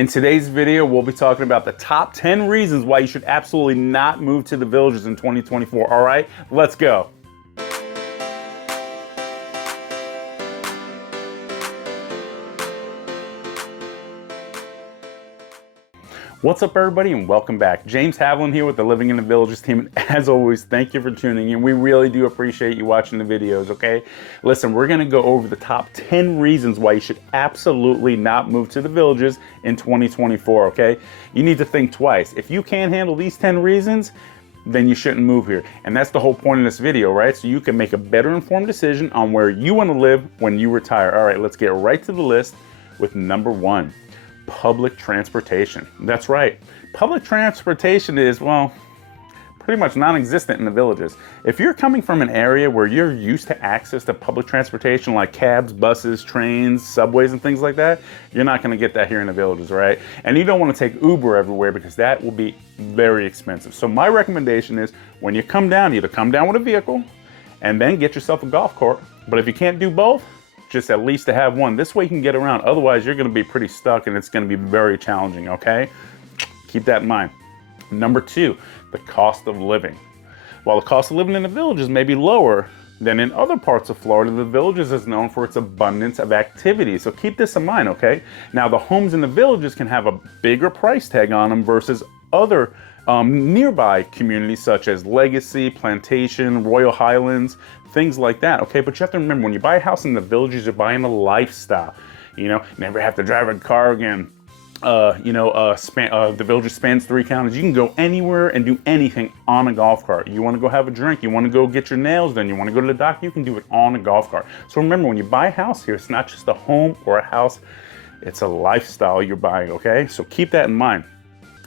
In today's video, we'll be talking about the top 10 reasons why you should absolutely not move to the Villages in 2024. All right, let's go. What's up, everybody, and welcome back. James Haviland here with the Living in the Villages team. And as always, thank you for tuning in. We really do appreciate you watching the videos, okay? Listen, we're gonna go over the top 10 reasons why you should absolutely not move to the Villages in 2024, okay? You need to think twice. If you can't handle these 10 reasons, then you shouldn't move here. And that's the whole point of this video, right? So you can make a better informed decision on where you wanna live when you retire. All right, let's get right to the list with number 1. Public transportation. That's right. Public transportation is, well, pretty much non-existent in the Villages. If you're coming from an area where you're used to access to public transportation like cabs, buses, trains, subways, and things like that, you're not going to get that here in the Villages, right? And you don't want to take Uber everywhere because that will be very expensive. So my recommendation is when you come down, either come down with a vehicle and then get yourself a golf cart. But if you can't do both, just at least to have one. This way you can get around. Otherwise, you're gonna be pretty stuck and it's gonna be very challenging, okay? Keep that in mind. Number 2, the cost of living. While the cost of living in the Villages may be lower than in other parts of Florida, the Villages is known for its abundance of activities. So keep this in mind, okay? Now, the homes in the Villages can have a bigger price tag on them versus other nearby communities such as Legacy, Plantation, Royal Highlands, things like that, okay? But you have to remember, when you buy a house in the Villages, you're buying a lifestyle. You know, never have to drive a car again. The Villages spans 3 counties. You can go anywhere and do anything on a golf cart. You want to go have a drink, you want to go get your nails done, you want to go to the dock, you can do it on a golf cart. So remember, when you buy a house here, it's not just a home or a house, it's a lifestyle you're buying, okay? So keep that in mind.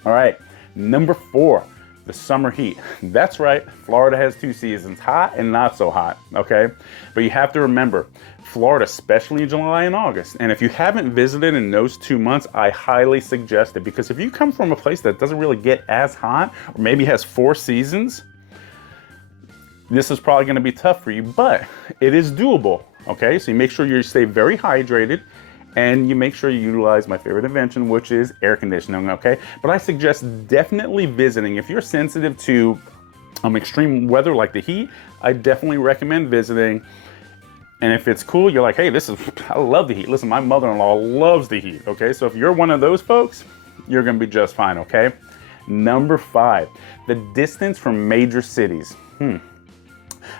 All right, number 4. The summer heat. That's right, Florida has 2 seasons, hot and not so hot, okay? But you have to remember, Florida, especially in July and August, and if you haven't visited in those 2 months, I highly suggest it, because if you come from a place that doesn't really get as hot, or maybe has 4 seasons, this is probably gonna be tough for you, but it is doable, okay? So you make sure you stay very hydrated, and you make sure you utilize my favorite invention, which is air conditioning, okay? But I suggest definitely visiting. If you're sensitive to extreme weather like the heat, I definitely recommend visiting. And if it's cool, you're like, hey, I love the heat. Listen, my mother-in-law loves the heat, okay? So if you're one of those folks, you're gonna be just fine, okay? Number 5, the distance from major cities.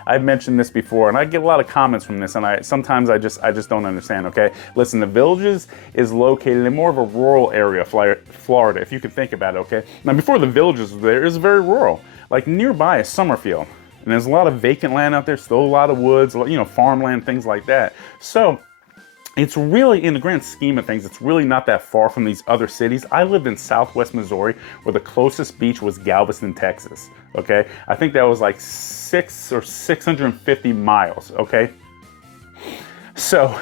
I've mentioned this before, and I get a lot of comments from this, and sometimes I just don't understand, okay? Listen, the Villages is located in more of a rural area, Florida, if you can think about it, okay? Now, before the Villages was there, it was very rural. Like, nearby is Summerfield, and there's a lot of vacant land out there, still a lot of woods, you know, farmland, things like that. So, it's really, in the grand scheme of things, it's really not that far from these other cities. I lived in Southwest Missouri, where the closest beach was Galveston, Texas, okay? I think that was like 650 miles, okay? So,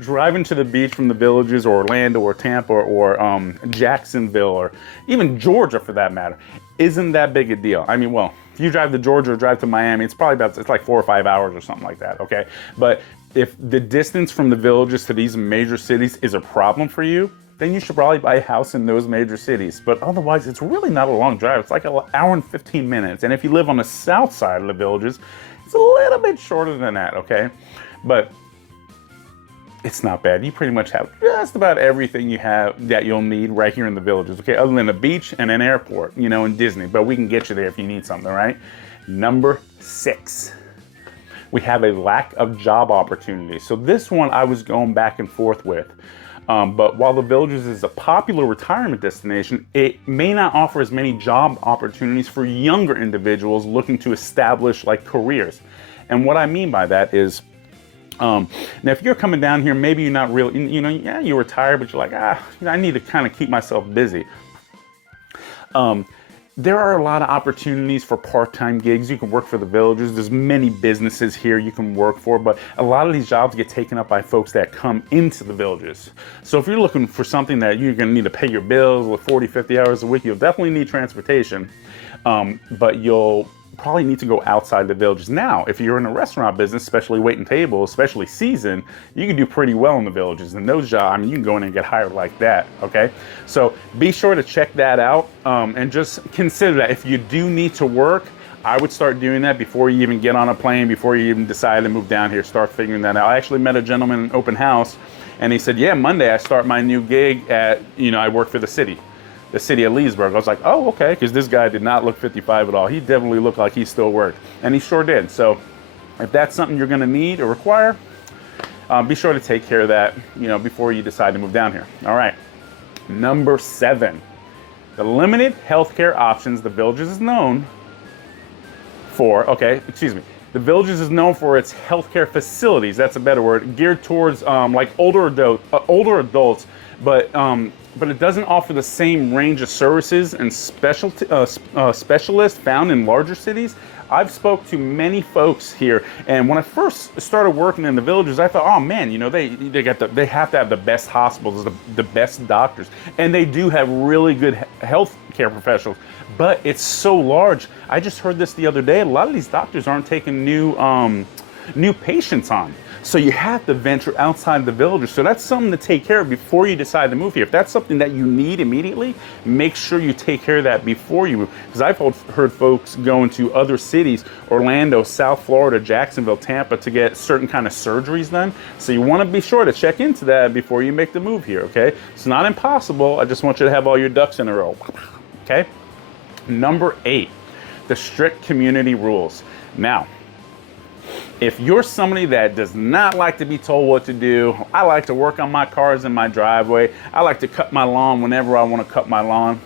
driving to the beach from the Villages, or Orlando, or Tampa, or Jacksonville, or even Georgia for that matter, isn't that big a deal. I mean, well, if you drive to Georgia or drive to Miami, it's like 4 or 5 hours or something like that, okay? But if the distance from the Villages to these major cities is a problem for you, then you should probably buy a house in those major cities. But otherwise, it's really not a long drive. It's like an hour and 15 minutes. And if you live on the south side of the Villages, it's a little bit shorter than that, okay? But it's not bad. You pretty much have just about everything that you'll need right here in the Villages, okay? Other than a beach and an airport, you know, and Disney. But we can get you there if you need something, right? Number 6. We have a lack of job opportunities. So this one I was going back and forth with. But while the Villages is a popular retirement destination, it may not offer as many job opportunities for younger individuals looking to establish like careers. And what I mean by that is, now if you're coming down here, maybe you're not real, you know, yeah, you're retired, but you're like, I need to kind of keep myself busy. There are a lot of opportunities for part-time gigs. You can work for the Villages. There's many businesses here you can work for, but a lot of these jobs get taken up by folks that come into the Villages. So if you're looking for something that you're gonna need to pay your bills with 40, 50 hours a week, you'll definitely need transportation, but you'll probably need to go outside the villages. Now, if you're in a restaurant business, especially waiting tables, especially season, you can do pretty well in the villages. And those jobs, I mean, you can go in and get hired like that, okay? So be sure to check that out, and just consider that if you do need to work, I would start doing that before you even get on a plane, before you even decide to move down here. Start figuring that out. I actually met a gentleman in an open house, and he said, yeah, Monday I start my new gig at, I work for the city of Leesburg. I was like, oh, okay, because this guy did not look 55 at all. He definitely looked like he still worked, and he sure did. So if that's something you're gonna need or require, be sure to take care of that, before you decide to move down here. All right, number 7, the limited healthcare options the Villages is known for, the Villages is known for its healthcare facilities, that's a better word, geared towards like older adults, but it doesn't offer the same range of services and specialists found in larger cities. I've spoke to many folks here, and when I first started working in the Villages, I thought, oh man, they have to have the best hospitals, the best doctors, and they do have really good health care professionals. But it's so large. I just heard this the other day. A lot of these doctors aren't taking new patients on. So you have to venture outside the Villages. So that's something to take care of before you decide to move here. If that's something that you need immediately, make sure you take care of that before you move. Because I've heard folks going to other cities, Orlando, South Florida, Jacksonville, Tampa, to get certain kind of surgeries done. So you want to be sure to check into that before you make the move here, okay? It's not impossible. I just want you to have all your ducks in a row, okay? Number 8, the strict community rules. Now, if you're somebody that does not like to be told what to do, I like to work on my cars in my driveway, I like to cut my lawn whenever I want to cut my lawn,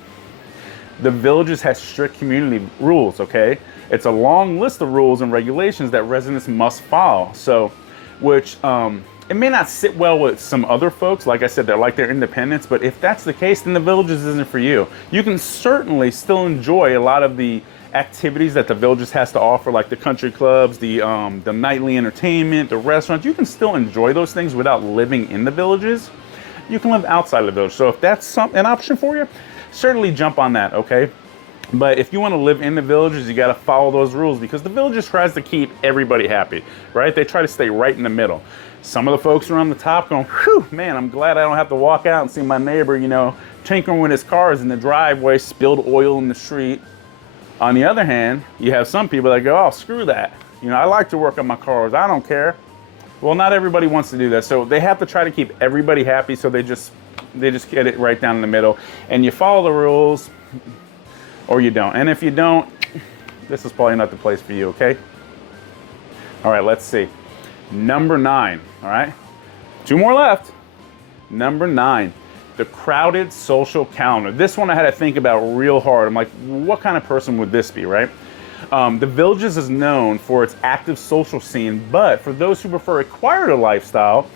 the Villages has strict community rules, okay? It's a long list of rules and regulations that residents must follow. So, which, it may not sit well with some other folks. Like I said, they like their independence, but if that's the case, then the Villages isn't for you. You can certainly still enjoy a lot of the activities that the Villages has to offer, like the country clubs, the nightly entertainment, the restaurants. You can still enjoy those things without living in the Villages. You can live outside of the Village. So if that's an option for you, certainly jump on that, okay? But if you want to live in the Villages, you got to follow those rules, because the Villages tries to keep everybody happy, right? They try to stay right in the middle. Some of the folks are on the top going, whew, man, I'm glad I don't have to walk out and see my neighbor, tinkering with his cars in the driveway, spilled oil in the street. On the other hand, you have some people that go, oh, screw that. I like to work on my cars. I don't care. Well, not everybody wants to do that. So they have to try to keep everybody happy. So they just get it right down in the middle. And you follow the rules or you don't. And if you don't, this is probably not the place for you, okay? All right, let's see. Number 9, all right? 2 more left. Number 9. The crowded social calendar. This one I had to think about real hard. I'm like, what kind of person would this be, right? The Villages is known for its active social scene, but for those who prefer a quieter lifestyle,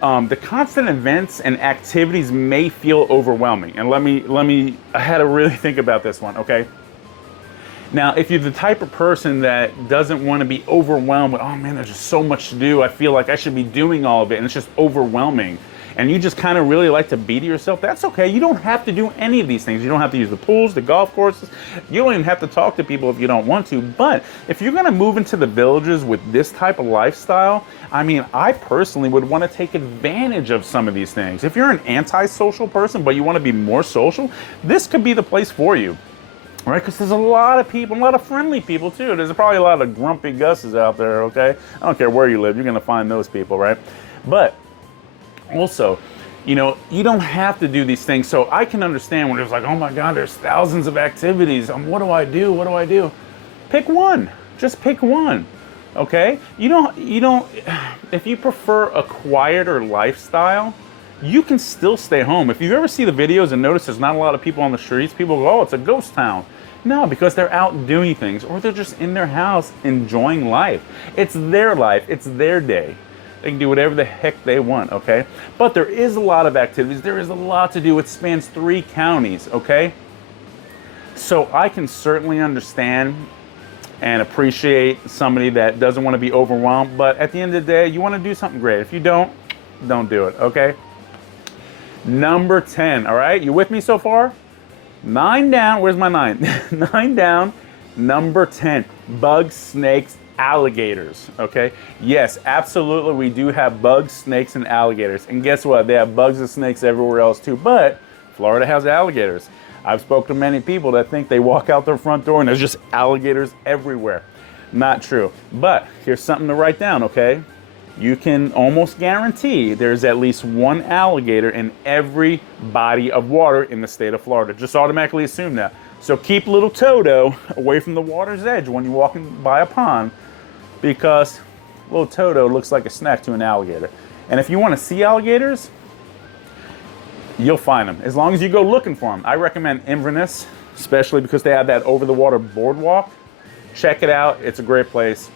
the constant events and activities may feel overwhelming. And I had to really think about this one, okay? Now, if you're the type of person that doesn't want to be overwhelmed with, oh man, there's just so much to do, I feel like I should be doing all of it, and it's just overwhelming, and you just kind of really like to be to yourself, that's okay. You don't have to do any of these things. You don't have to use the pools, the golf courses. You don't even have to talk to people if you don't want to. But if you're going to move into the Villages with this type of lifestyle, I mean, I personally would want to take advantage of some of these things. If you're an antisocial person, but you want to be more social, this could be the place for you. Right, because there's a lot of people, a lot of friendly people too. There's probably a lot of grumpy Gusses out there, okay? I don't care where you live, you're going to find those people, right? But also, you don't have to do these things. So I can understand when it's like, oh my God, there's thousands of activities. What do I do? What do I do? Pick one. Just pick one. Okay? You don't, if you prefer a quieter lifestyle, you can still stay home. If you ever see the videos and notice there's not a lot of people on the streets, people go, oh, it's a ghost town. No, because they're out doing things, or they're just in their house enjoying life. It's their life. It's their day. They can do whatever the heck they want, okay? But there is a lot of activities. There is a lot to do. It spans 3 counties, okay? So I can certainly understand and appreciate somebody that doesn't want to be overwhelmed, but at the end of the day, you want to do something great. If you don't do it, okay? Number 10, all right? You with me so far? 9 down. Where's my 9? 9 down. Number 10, bugs, snakes, alligators, okay? Yes, absolutely, we do have bugs, snakes, and alligators. And guess what? They have bugs and snakes everywhere else too, but Florida has alligators. I've spoken to many people that think they walk out their front door and there's just alligators everywhere. Not true. But here's something to write down, okay? You can almost guarantee there's at least one alligator in every body of water in the state of Florida. Just automatically assume that. So keep little Toto away from the water's edge when you're walking by a pond, because little Toto looks like a snack to an alligator. And if you want to see alligators, you'll find them as long as you go looking for them. I recommend Inverness, especially because they have that over the water boardwalk. Check it out. It's a great place.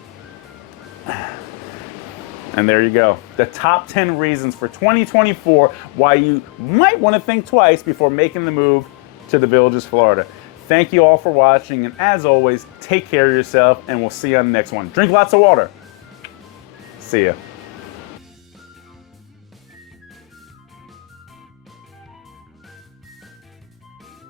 And there you go. The top 10 reasons for 2024 why you might want to think twice before making the move to the Villages, Florida. Thank you all for watching, and as always, take care of yourself, and we'll see you on the next one. Drink lots of water. See ya.